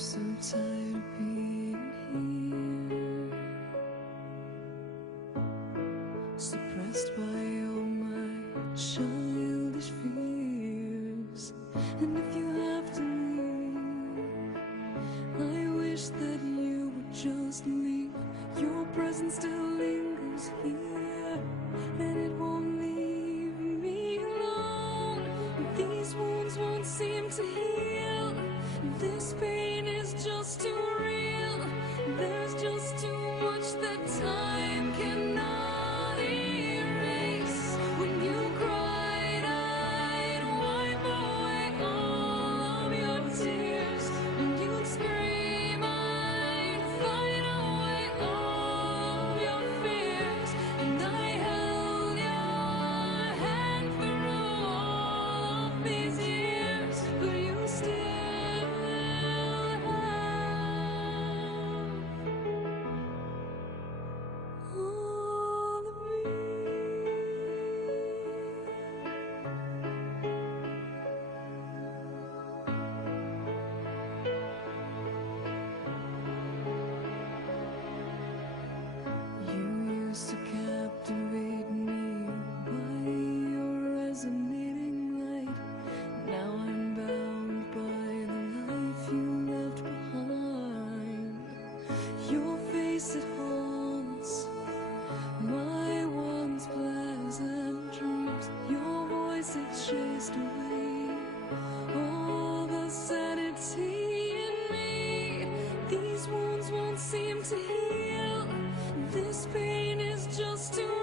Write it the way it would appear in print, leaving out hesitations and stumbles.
so tired of being here, suppressed by all my childish fears. And if you have to leave, I wish that you would just leave. Your presence still lingers here, and it won't leave me alone. These wounds won't seem to heal. This pain is just too real. There's just too much that time cannot erase. When you cried, I'd wipe away all of your tears. When you'd scream, I'd fight away all of your fears. And I held your hand for all of these years, but you still all of me. You used to captivate me by your resonating light. Now I'm bound by the life you left behind. Your face, it haunts my once pleasant dreams. Your voice, it chased away all the sanity in me. These wounds won't seem to heal. This pain is just too